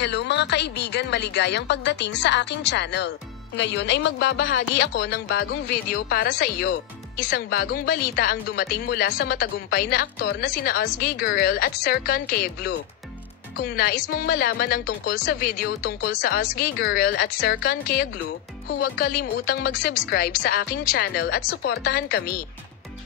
Hello mga kaibigan, maligayang pagdating sa aking channel. Ngayon ay magbabahagi ako ng bagong video para sa iyo. Isang bagong balita ang dumating mula sa matagumpay na aktor na sina Özge Gürel at Serkan Kayaglu. Kung nais mong malaman ang tungkol sa video tungkol sa Özge Gürel at Serkan Kayaglu, huwag kalimutang mag-subscribe sa aking channel at suportahan kami.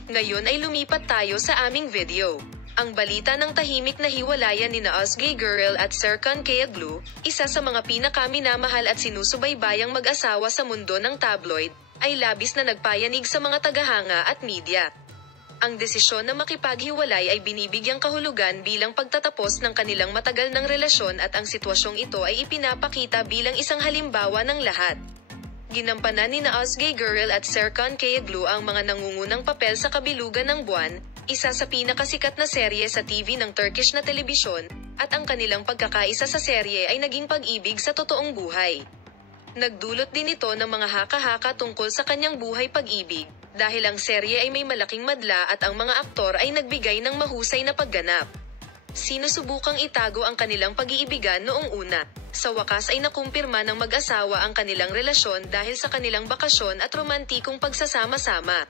Ngayon ay lumipat tayo sa aming video. Ang balita ng tahimik na hiwalayan nina Özge Gürel at Serkan Kayaglu, isa sa mga pinakaminamahal at sinusubaybayang mag-asawa sa mundo ng tabloid, ay labis na nagpayanig sa mga tagahanga at media. Ang desisyon na makipaghiwalay ay binibigyang kahulugan bilang pagtatapos ng kanilang matagal ng relasyon at ang sitwasyong ito ay ipinapakita bilang isang halimbawa ng lahat. Ginampanan nina Özge Gürel at Serkan Kayaglu ang mga nangungunang papel sa Kabilugan ng Buwan, isa sa pinakasikat na serye sa TV ng Turkish na telebisyon, at ang kanilang pagkakaisa sa serye ay naging pag-ibig sa totoong buhay. Nagdulot din ito ng mga haka-haka tungkol sa kanyang buhay pag-ibig, dahil ang serye ay may malaking madla at ang mga aktor ay nagbigay ng mahusay na pagganap. Sinusubukang itago ang kanilang pag-iibigan noong una. Sa wakas ay nakumpirma ng mag-asawa ang kanilang relasyon dahil sa kanilang bakasyon at romantikong pagsasama-sama.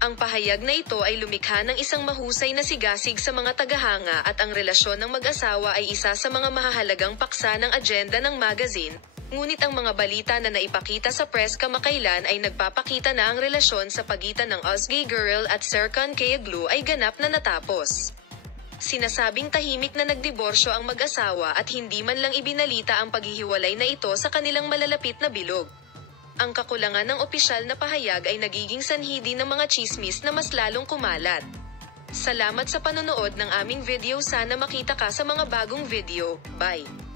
Ang pahayag na ito ay lumikha ng isang mahusay na sigasig sa mga tagahanga at ang relasyon ng mag-asawa ay isa sa mga mahahalagang paksa ng agenda ng magazine, ngunit ang mga balita na naipakita sa press kamakailan ay nagpapakita na ang relasyon sa pagitan ng Özge Gürel at Serkan Kayaglu ay ganap na natapos. Sinasabing tahimik na nagdiborsyo ang mag-asawa at hindi man lang ibinalita ang paghihiwalay na ito sa kanilang malalapit na bilog. Ang kakulangan ng opisyal na pahayag ay nagiging sanhi din ng mga tsismis na mas lalong kumalat. Salamat sa panonood ng aming video, sana makita ka sa mga bagong video. Bye!